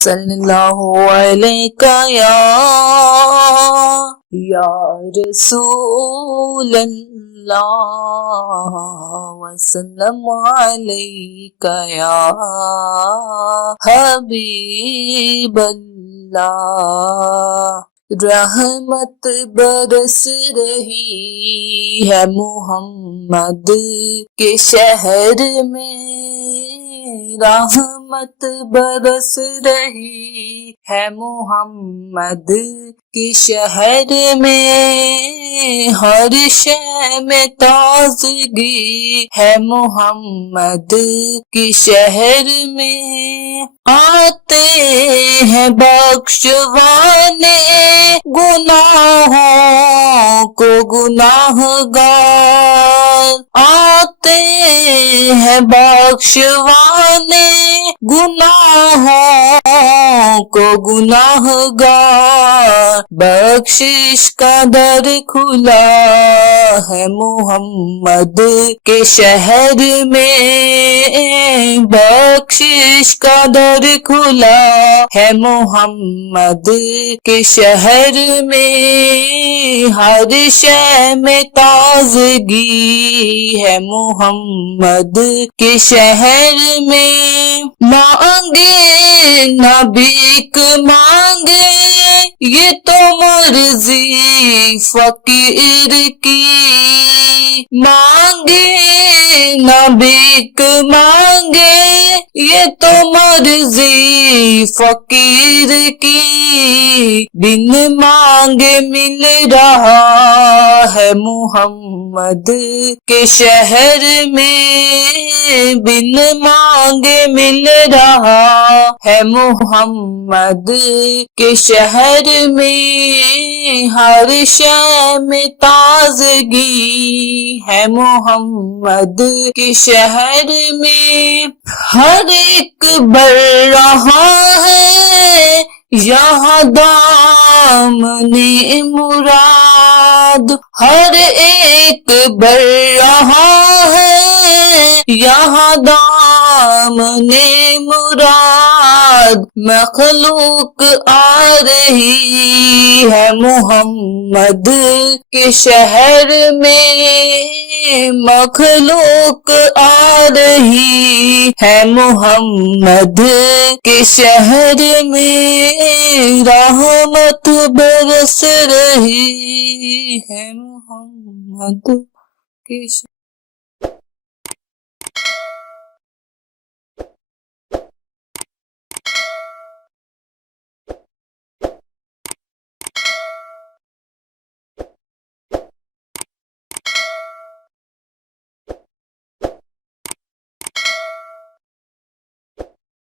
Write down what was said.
صلی اللہ علیہ یا رسول اللہ وسلم علیک یا حبیب اللہ۔ رحمت برس رہی ہے محمد کے شہر میں، رحمت برس رہی ہے محمد کے شہر میں، ہر شے میں تازگی ہے محمد کے شہر میں، آتے ہیں بخشوانے گناہوں کو گناہگار، آتے ہیں بخشوانے گناہوں کو گناہگار، بخشش کا در کھلا ہے محمد کے شہر میں، بخشش کا در کھلا ہے محمد کے شہر میں، ہر شے میں تازگی ہے محمد کے شہر میں، مانگے نہ بھیک مانگے یہ تو مرضی فقیر کی، مانگے نہ بھیک مانگے یہ تو مرضی فقیر کی، بن مانگے مل رہا ہے محمد کے شہر میں، بن مانگے مل رہا ہے محمد کے شہر میں، ہر شے میں تازگی ہے محمد کے شہر میں، ہر ایک بڑھ رہا ہے یہاں دامن مراد، ہر ایک بڑھ رہا ہے یہاں دامن مراد، مخلوق آ رہی ہے محمد کے شہر میں، مخلوق آ رہی ہے محمد کے شہر میں، رحمت برس رہی ہے محمد کے شہر